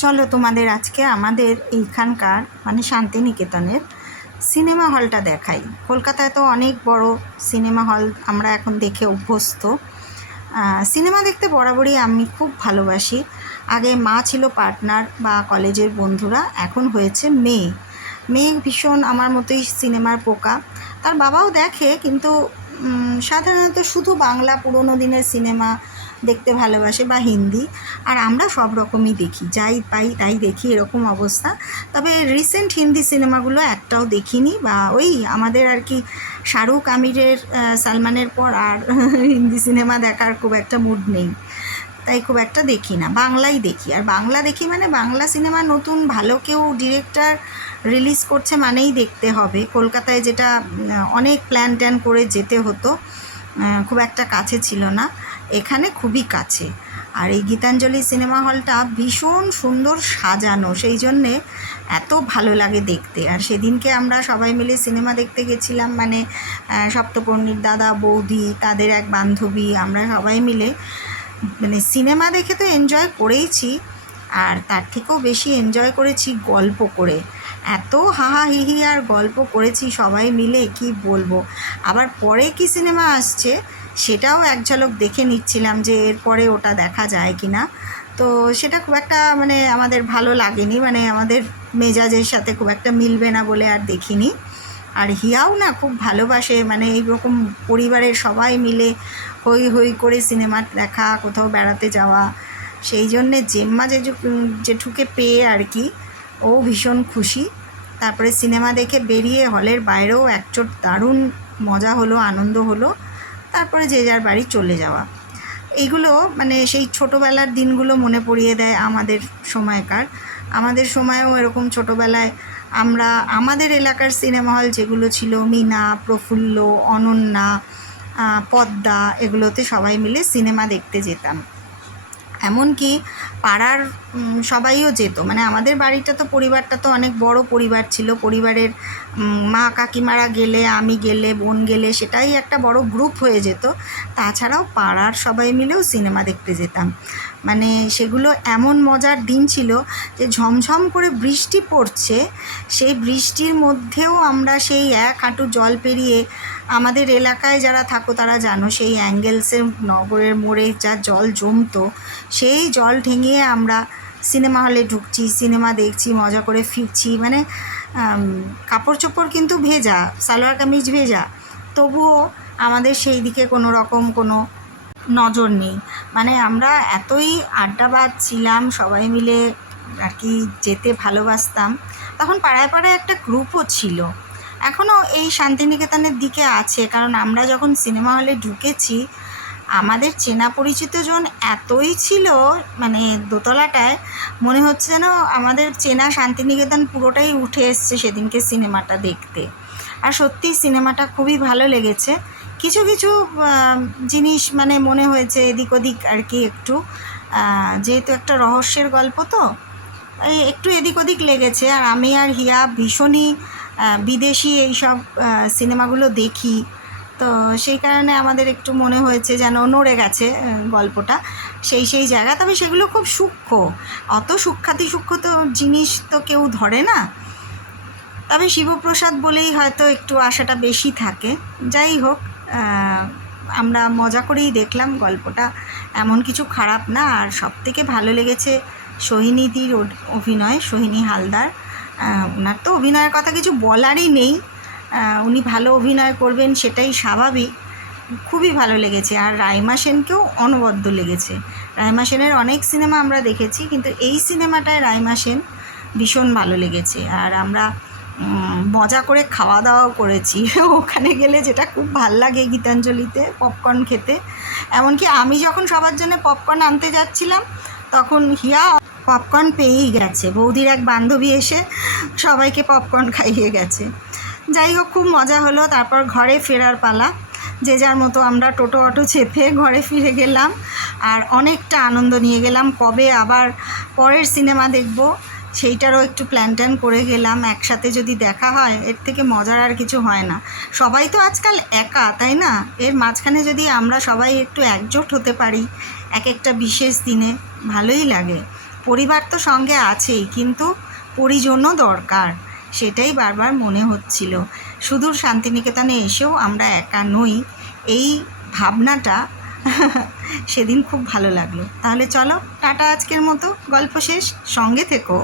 চলো তোমাদের আজকে আমাদের এইখানকার মানে শান্তিনিকেতনের সিনেমা হলটা দেখাই। কলকাতায় তো অনেক বড় সিনেমা হল আমরা এখন দেখে অভ্যস্ত। সিনেমা দেখতে বরাবরই আমি খুব ভালোবাসি। আগে মা ছিল পার্টনার বা কলেজের বন্ধুরা, এখন হয়েছে মেয়ে। মেয়ে ভীষণ আমার মতোই সিনেমার পোকা। তার বাবাও দেখে, কিন্তু সাধারণত শুধু বাংলা পুরোনো দিনের সিনেমা দেখতে ভালোবাসে বা হিন্দি। আর আমরা সব রকমই দেখি, যাই পাই তাই দেখি, এরকম অবস্থা। তবে রিসেন্ট হিন্দি সিনেমাগুলো একটাও দেখিনি, বা ওই আমাদের আর কি শাহরুখ আমিরের সালমানের পর আর হিন্দি সিনেমা দেখার খুব একটা মুড নেই, তাই খুব একটা দেখি না। বাংলাই দেখি, আর বাংলা দেখি মানে বাংলা সিনেমা নতুন ভালো কেউ ডিরেক্টর রিলিজ করছে মানেই দেখতে হবে। কলকাতায় যেটা অনেক প্ল্যান ট্যান করে যেতে হতো, খুব একটা কাছে ছিল না, এখানে খুবই কাছে। আর এই গীতাঞ্জলি সিনেমা হলটা ভীষণ সুন্দর সাজানো, সেই জন্যে এত ভালো লাগে দেখতে। আর সেদিনকে আমরা সবাই মিলে সিনেমা দেখতে গেছিলাম, মানে সপ্তপর্ণির দাদা, বৌদি, তাদের এক বান্ধবী, আমরা সবাই মিলে মানে সিনেমা দেখে তো এনজয় করেইছি, আর তার থেকেও বেশি এনজয় করেছি গল্প করে। এত হাহা হিহি আর গল্প করেছি সবাই মিলে, কি বলবো। আবার পরে কি সিনেমা আসছে সেটাও এক ঝলক দেখে নিচ্ছিলাম, যে এরপরে ওটা দেখা যায় কি না। তো সেটা খুব একটা মানে আমাদের ভালো লাগেনি, মানে আমাদের মেজাজের সাথে খুব একটা মিলবে না বলে আর দেখিনি। আর হিয়াও না খুব ভালোবাসে, মানে এইরকম পরিবারের সবাই মিলে হই হই করে সিনেমা দেখা, কোথাও বেড়াতে যাওয়া। সেই জন্যে জেম্মা জেঠুকে পেয়ে আর কি ও ভীষণ খুশি। তারপরে সিনেমা দেখে বেরিয়ে হলের বাইরেও একচোট দারুণ মজা হলো, আনন্দ হলো। তারপরে যে যার বাড়ি চলে যাওয়া, এইগুলো মানে সেই ছোটোবেলার দিনগুলো মনে পড়িয়ে দেয় আমাদের সময়কার। আমাদের সময়েও এরকম ছোটোবেলায় আমরা আমাদের এলাকার সিনেমা হল যেগুলো ছিল, মিনা, প্রফুল্ল, অনন্যা, পদ্মা, এগুলোতে সবাই মিলে সিনেমা দেখতে যেতাম। এমনকি পাড়ার সবাইও যেত, মানে আমাদের বাড়িটা তো পরিবারটা তো অনেক বড় পরিবার ছিল। পরিবারের মা কাকিমারা গেলে, আমি গেলে, বোন গেলে, সেটাই একটা বড় গ্রুপ হয়ে যেত। তাছাড়াও পাড়ার সবাই মিলেও সিনেমা দেখতে যেতাম। মানে সেগুলো এমন মজার দিন ছিল যে ঝমঝম করে বৃষ্টি পড়ছে, সেই বৃষ্টির মধ্যেও আমরা সেই এক হাঁটু জল পেরিয়ে, আমাদের এলাকায় যারা থাকো তারা জানো, সেই অ্যাঙ্গেলসের নগরের মোড়ে যা জল জমতো, সেই জল ঠেঙিয়ে আমরা সিনেমা হলে ঢুকছি, সিনেমা দেখছি, মজা করে ফিরছি। মানে কাপড় চোপড় কিন্তু ভেজা, সালোয়ার কামিজ ভেজা, তবুও আমাদের সেই দিকে কোনো রকম কোনো নজর নেই। মানে আমরা এতই আড্ডাবাজ ছিলাম, সবাই মিলে আর কি যেতে ভালোবাসতাম। তখন পাড়ায় পাড়ায় একটা গ্রুপও ছিল, এখনও এই শান্তিনিকেতনের দিকে আছে। কারণ আমরা যখন সিনেমা হলে ঢুকেছি, আমাদের চেনা পরিচিত জন এতই ছিল, মানে দোতলাটায় মনে হচ্ছে যেন আমাদের চেনা শান্তিনিকেতন পুরোটাই উঠে এসছে সেদিনকে সিনেমাটা দেখতে। আর সত্যি সিনেমাটা খুবই ভালো লেগেছে। কিছু কিছু জিনিস মানে মনে হয়েছে এদিক ওদিক আর কি, একটু যেহেতু একটা রহস্যের গল্প, তো এই একটু এদিক ওদিক লেগেছে। আর আমি আর হিয়া ভীষণই বিদেশি এইসব সিনেমাগুলো দেখি, তো সেই কারণে আমাদের একটু মনে হয়েছে যেন নড়ে গেছে গল্পটা সেই জায়গা। তবে সেগুলো খুব সূক্ষ্ম, অত সূক্ষ্ম তো জিনিস তো কেউ ধরে না। তবে শিবপ্রসাদ বলেই হয়তো একটু আশাটা বেশি থাকে। যাই হোক, আমরা মজা করেই দেখলাম, গল্পটা এমন কিছু খারাপ না। আর সবথেকে ভালো লেগেছে সোহিনীদির অভিনয়, সোহিনী হালদার। ওনার তো অভিনয়ের কথা কিছু বলারই নেই, উনি ভালো অভিনয় করবেন সেটাই স্বাভাবিক। খুবই ভালো লেগেছে। আর রাইমা সেনকেও অনবদ্য লেগেছে। রাইমা সেনের অনেক সিনেমা আমরা দেখেছি, কিন্তু এই সিনেমাটায় রাইমা সেন ভীষণ ভালো লেগেছে। আর আমরা মজা করে খাওয়া দাওয়াও করেছি ওখানে গেলে, যেটা খুব ভাল লাগে গীতাঞ্জলিতে পপকর্ন খেতে। এমনকি আমি যখন সবার জন্য পপকর্ন আনতে যাচ্ছিলাম, তখন হিয়া পপকর্ন পেয়েই গেছে, বৌদির এক বান্ধবী এসে সবাইকে পপকর্ন খাইয়ে গেছে। যাই হোক, খুব মজা হলো। তারপর ঘরে ফেরার পালা, যে যার মতো আমরা টোটো অটো চেপে ঘরে ফিরে গেলাম। আর অনেকটা আনন্দ নিয়ে গেলাম, কবে আবার পরের সিনেমা দেখব সেইটারও একটু প্ল্যান ট্যান করে গেলাম। একসাথে যদি দেখা হয়, এর থেকে মজার আর কিছু হয় না। সবাই তো আজকাল একা, তাই না? এর মাঝখানে যদি আমরা সবাই একটু একজোট হতে পারি এক একটা বিশেষ দিনে, ভালোই লাগে। পরিবার তো সঙ্গে আছেই, কিন্তু পরিজনও দরকার, সেটাই বারবার মনে হচ্ছিল। সুদূর শান্তিনিকেতনে এসেও আমরা একা নই, এই ভাবনাটা সেদিন খুব ভালো লাগলো। তাহলে চলো, টাটা, আজকের মতো গল্প শেষ, সঙ্গে থেকো।